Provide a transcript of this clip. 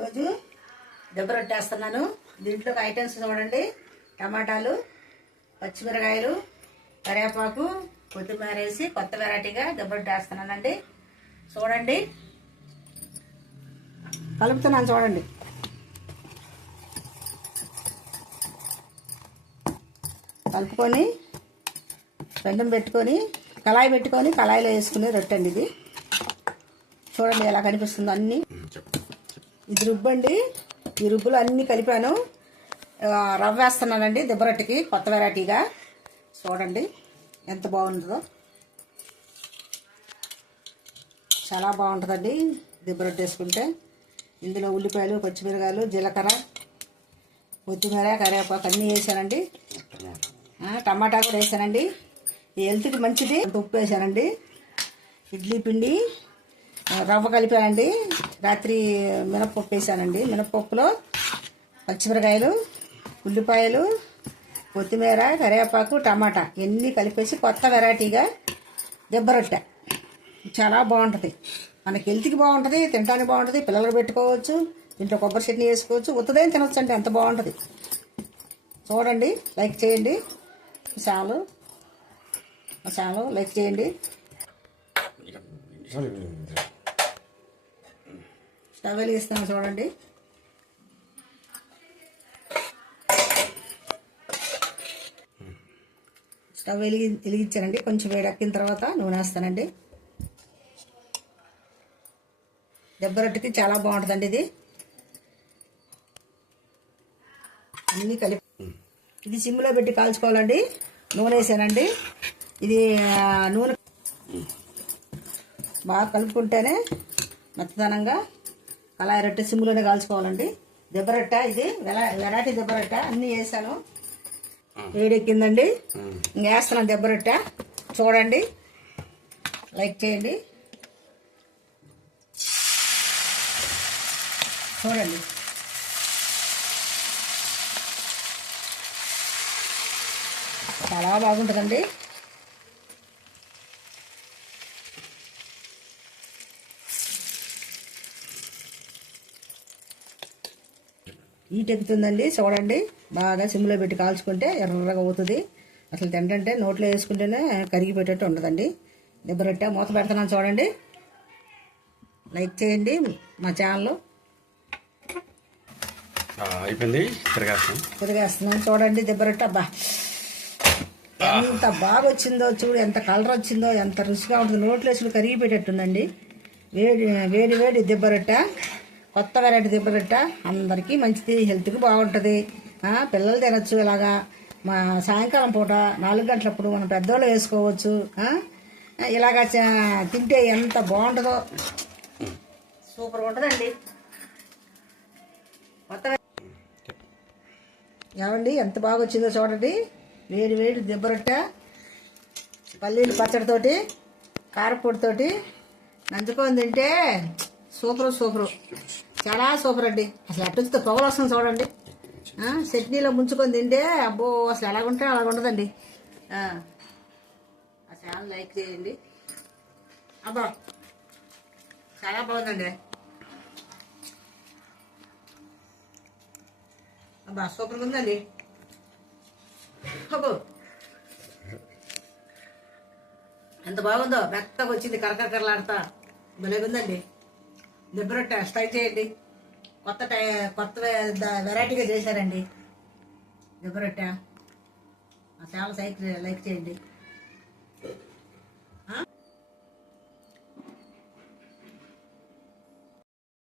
ఈరోజు దెబ్బ రొట్టేస్తున్నాను. దీంట్లోకి ఐటమ్స్ చూడండి: టమాటాలు, పచ్చిమిరకాయలు, కరివేపాకు, కొత్తిమీర వేసి కొత్త వెరైటీగా దెబ్బ రొట్టేస్తున్నానండి. చూడండి, కలుపుతున్నాను చూడండి. కలుపుకొని పెండం పెట్టుకొని కళాయిలో వేసుకుని రొట్టె అండి ఇది. చూడండి ఎలా కనిపిస్తుందో అన్నీ. ఇది రుబ్బండి. ఈ రుబ్బులు అన్నీ కలిపాను. రవ్వ వేస్తున్నానండి దెబ్బ రొట్టెకి కొత్త వెరైటీగా. చూడండి ఎంత బాగుంటుందో. చాలా బాగుంటుందండి దెబ్బ రొట్టె వేసుకుంటే. ఇందులో ఉల్లిపాయలు, పచ్చిమిరకాయలు, జీలకర్ర, కొత్తిమీర, కరివేపాకు అన్నీ వేసానండి. టమాటా కూడా వేసానండి. ఈ హెల్త్కి మంచిది. ఉప్పు వేసానండి. ఇడ్లీ పిండి, రవ్వ కలిపానండి. రాత్రి మినపప్పు వేసానండి. మినపప్పులో పచ్చిమిరకాయలు, ఉల్లిపాయలు, కొత్తిమీర, కరివేపాకు, టమాటా ఇవన్నీ కలిపేసి కొత్త వెరైటీగా దెబ్బ రొట్టె. చాలా బాగుంటుంది. మనకి హెల్త్కి బాగుంటుంది, తినడానికి బాగుంటుంది. పిల్లలకు పెట్టుకోవచ్చు. ఇంట్లో కొబ్బరి చట్నీ వేసుకోవచ్చు. ఉత్తదేం తినొచ్చు అండి, అంత బాగుంటుంది. చూడండి, లైక్ చేయండి. చాలు లైక్ చేయండి. స్టవ్ వెలిగిస్తాను చూడండి. స్టవ్ వెలిగించానండి. కొంచెం వేడెక్కిన తర్వాత నూనె వేస్తానండి. దెబ్బ రొట్టెకి చాలా బాగుంటుందండి ఇది. అన్నీ కలిపి ఇది సిమ్లో పెట్టి కాల్చుకోవాలండి. నూనె వేసానండి. ఇది నూనె బాగా కలుపుకుంటేనే మెత్తదనంగా కళాయి రొట్టె సిమ్లోనే కాల్చుకోవాలండి. దెబ్బ రొట్టె ఇది వెరైటీ దెబ్బ రొట్టె. అన్నీ వేసాను. వేడెక్కిందండి. ఇంక వేస్తున్నాను దెబ్బ రొట్టె. చూడండి, లైక్ చేయండి. చూడండి, చాలా బాగుంటుందండి. హీట్ ఎక్కుతుందండి. చూడండి, బాగా సిమ్లో పెట్టి కాల్చుకుంటే ఎర్రగా అవుతుంది. అసలు తింటే నోట్లో వేసుకుంటేనే కరిగిపోయేటట్టు ఉండదండి దెబ్బ రొట్టె. మూత పెడుతున్నాను చూడండి. లైక్ చేయండి మా ఛానల్. అయిపోయింది. తిరిగేస్తున్నాను చూడండి దెబ్బ రొట్టె. అబ్బా ఎంత బాగా వచ్చిందో చూడు, ఎంత కలర్ వచ్చిందో, ఎంత రుచిగా ఉంటుంది. నోట్లో వేసుకుని కరిగిపోయేటట్టుందండి. వేడి వేడి దెబ్బ రొట్టె, కొత్త వెరైటీ దెబ్బ రొట్టె. అందరికీ మంచిది, హెల్త్కి బాగుంటుంది. పిల్లలు తినచ్చు. ఇలాగా మా సాయంకాలం పూట 4 గంటలప్పుడు మనం పెద్దోళ్ళు వేసుకోవచ్చు. ఇలాగా తింటే ఎంత బాగుంటుందో. సూపర్గా ఉంటుందండి. కొత్త ఏమండి ఎంత బాగా వచ్చిందో చూడండి. వేడి వేడి దెబ్బ రొట్టె పల్లీలు పచ్చడితోటి, కారపొడితోటి నంచుకొని తింటే సూపరు. చాలా సూపర్ అండి. అసలు అటు పొగలు వస్తుంది చూడండి. చట్నీలో ముంచుకొని తింటే అబ్బో అసలు ఎలాగుంటే అలాగ ఉండదండి. చాలా లైక్ చేయండి. అబ్బా చాలా బాగుందండి. అబ్బా సూపర్గా ఉందండి. అబ్బో ఎంత బాగుందో. మెత్తగా వచ్చింది, కరకరలాడుతా భలేగా ఉందండి దెబ్బ రొట్టె. ట్రై చేయండి. కొత్త వెరైటీగా చేశారండి దెబ్బ రొట్టె. చాలా లైక్ చేయండి.